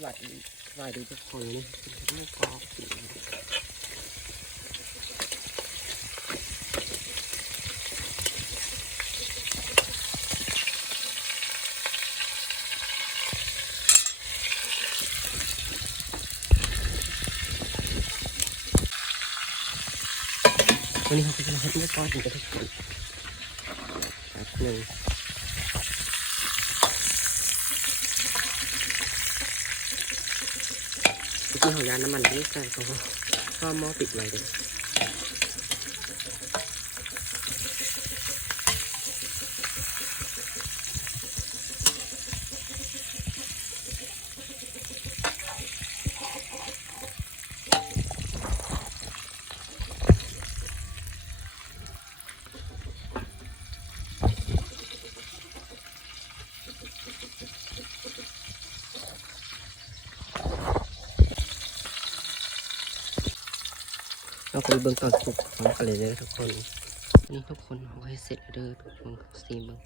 สวัสดีทุกคนนี่ไม่กอกสีวันนี้เขาจะมาให้ไม่กอกถึงจะทุกคนหนึ่งที่ของยาน้ำมันที่ใส่เขาข้าวหม้อปิดไว้เลยเราไปเบิ่งตอนสุกพร้อมกันเลยทุกคนนี่ทุกคนเอาให้เสร็จเลยทุกคนซีมึง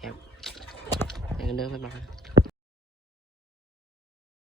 แอบเดินไปมา